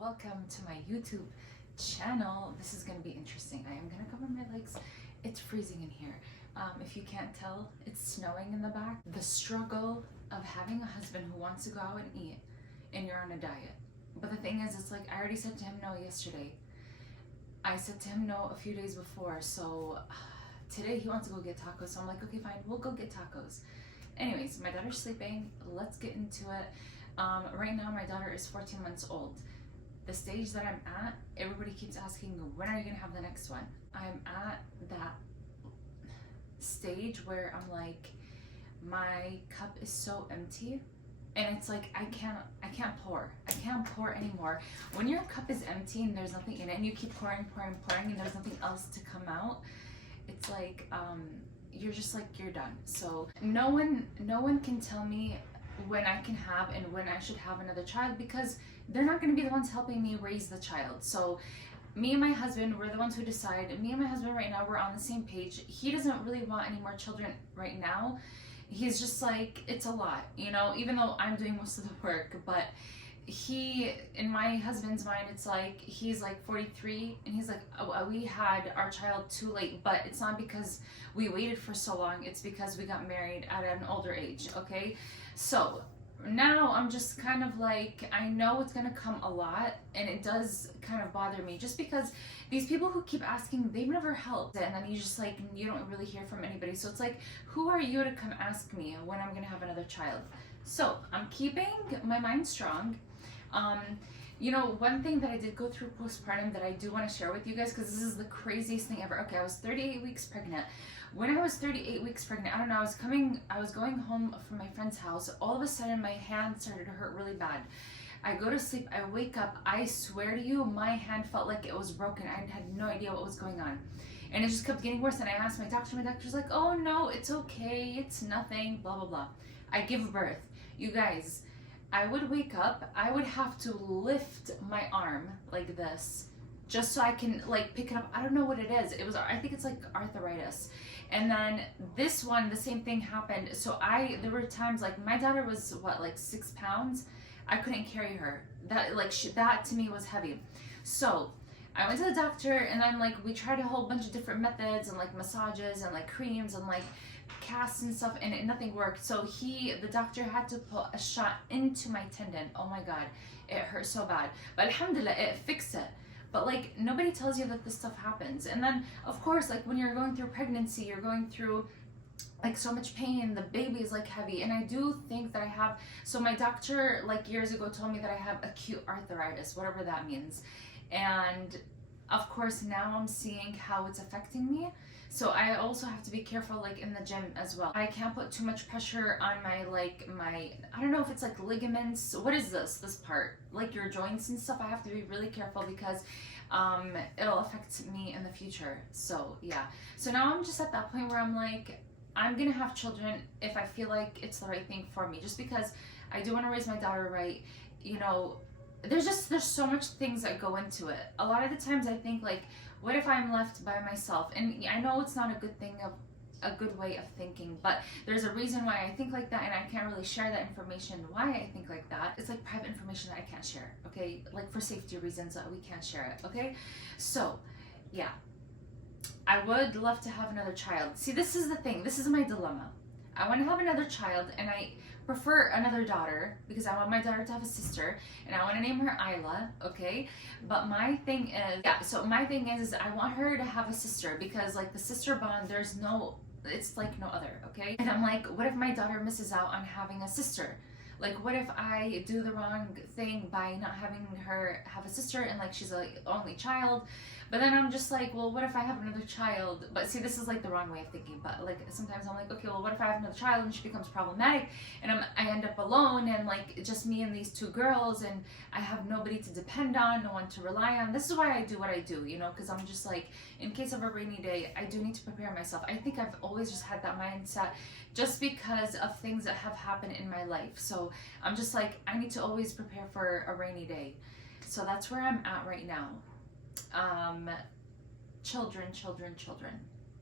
Welcome to my YouTube channel. This is going to be interesting. I am going to cover my legs. It's freezing in here. If you can't tell, it's snowing in the back. The struggle of having a husband who wants to go out and eat and you're on a diet. But the thing is, it's like I already said to him no yesterday. I said to him no a few days before. So today he wants to go get tacos. So I'm like, okay, fine, we'll go get tacos. Anyways, my daughter's sleeping. Let's get into it. Right now, my daughter is 14 months old. The stage that I'm at, everybody keeps asking, when are you gonna have the next one? I'm at that stage where I'm like, my cup is so empty, and it's like I can't pour anymore. When your cup is empty and there's nothing in it, and you keep pouring, and there's nothing else to come out, it's like you're just like, you're done. So no one can tell me when I can have and when I should have another child, because they're not going to be the ones helping me raise the child. So me and my husband, we're the ones who decide. Me and my husband right now, we're on the same page. He doesn't really want any more children right now. He's just like, it's a lot, you know, even though I'm doing most of the work. But he, in my husband's mind, it's like, he's like 43 and he's like, oh, we had our child too late. But it's not because we waited for so long, it's because we got married at an older age. Okay, so now I'm just kind of like, I know it's gonna come a lot, and it does kind of bother me, just because these people who keep asking, they've never helped, and then you just like, you don't really hear from anybody. So it's like, who are you to come ask me when I'm gonna have another child? So I'm keeping my mind strong. You know, one thing that I did go through postpartum that I do want to share with you guys, because this is the craziest thing ever. Okay, I was 38 weeks pregnant. When I was 38 weeks pregnant, I don't know, I was going home from my friend's house. All of a sudden, my hand started to hurt really bad. I go to sleep, I wake up, I swear to you, my hand felt like it was broken. I had no idea what was going on. And it just kept getting worse. And I asked my doctor's like, oh no, it's okay, it's nothing, blah, blah, blah. I give birth. You guys, I would wake up, I would have to lift my arm like this, just so I can like pick it up. I don't know what it is. I think it's like arthritis. And then this one, the same thing happened. So there were times, like, my daughter was what, like 6 pounds? I couldn't carry her. That to me was heavy. So I went to the doctor, and then like we tried a whole bunch of different methods and like massages and like creams and like casts and stuff, and nothing worked. So the doctor had to put a shot into my tendon. Oh my God, it hurt so bad. But alhamdulillah, it fixed it. But like, nobody tells you that this stuff happens. And then of course, like when you're going through pregnancy, you're going through like so much pain, the baby is like heavy. And I do think that I have, so my doctor like years ago told me that I have acute arthritis, whatever that means. And of course now I'm seeing how it's affecting me. So I also have to be careful, like in the gym as well. I can't put too much pressure on my I don't know if it's like ligaments. What is this part? Like your joints and stuff. I have to be really careful, because it'll affect me in the future. So yeah. So now I'm just at that point where I'm like, I'm gonna have children if I feel like it's the right thing for me, just because I do want to raise my daughter right. You know, there's so much things that go into it. A lot of the times I think like, what if I'm left by myself? And I know it's not a good thing, a good way of thinking, but there's a reason why I think like that, and I can't really share that information why I think like that. It's like private information that I can't share, okay? Like for safety reasons, we can't share it, okay? So yeah, I would love to have another child. See, this is the thing, this is my dilemma. I want to have another child, and I prefer another daughter, because I want my daughter to have a sister, and I want to name her Isla, okay? But my thing is, my thing is I want her to have a sister, because like the sister bond, it's like no other, okay? And I'm like, what if my daughter misses out on having a sister? Like, what if I do the wrong thing by not having her have a sister, and like she's an only child? But then I'm just like, well, what if I have another child? But see, this is like the wrong way of thinking. But like sometimes I'm like, okay, well, what if I have another child and she becomes problematic, and I end up alone, and like just me and these 2 girls, and I have nobody to depend on, no one to rely on. This is why I do what I do, you know, because I'm just like, in case of a rainy day, I do need to prepare myself. I think I've always just had that mindset, just because of things that have happened in my life. So I'm just like, I need to always prepare for a rainy day. So that's where I'm at right now. Children.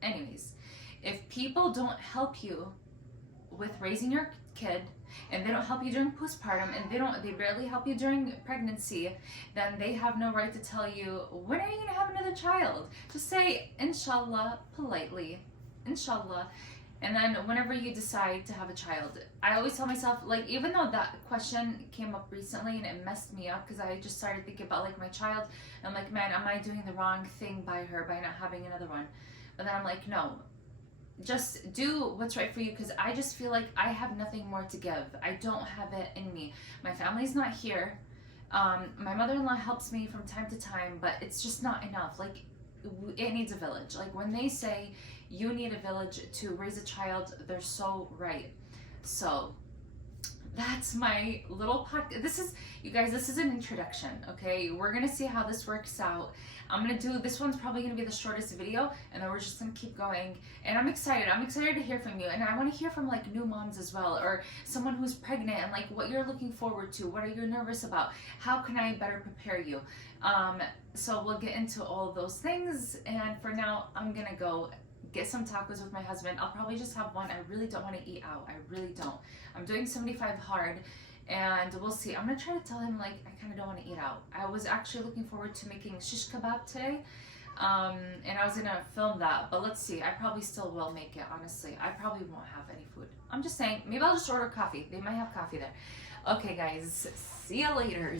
Anyways, if people don't help you with raising your kid, and they don't help you during postpartum, and they barely help you during pregnancy, then they have no right to tell you, when are you going to have another child? Just say, inshallah, politely. Inshallah. And then whenever you decide to have a child, I always tell myself, like, even though that question came up recently and it messed me up because I just started thinking about like my child, and I'm like, man, am I doing the wrong thing by her by not having another one? But then I'm like, no, just do what's right for you, because I just feel like I have nothing more to give. I don't have it in me. My family's not here. My mother-in-law helps me from time to time, but it's just not enough. Like, it needs a village. Like, when they say you need a village to raise a child, they're so right. So that's my little podcast. This is, you guys, this is an introduction, okay? We're gonna see how this works out. I'm gonna do, this one's probably gonna be the shortest video, and then we're just gonna keep going. And I'm excited to hear from you. And I wanna hear from like new moms as well, or someone who's pregnant, and like what you're looking forward to. What are you nervous about? How can I better prepare you? So we'll get into all of those things. And for now, I'm gonna go get some tacos with my husband. I'll probably just have one. I really don't want to eat out. I really don't. I'm doing 75 hard, and we'll see. I'm gonna try to tell him like I kind of don't want to eat out. I was actually looking forward to making shish kebab today, and I was gonna film that, but let's see. I probably still will make it, honestly. I probably won't have any food. I'm just saying, maybe I'll just order coffee. They might have coffee there. Okay guys, see you later.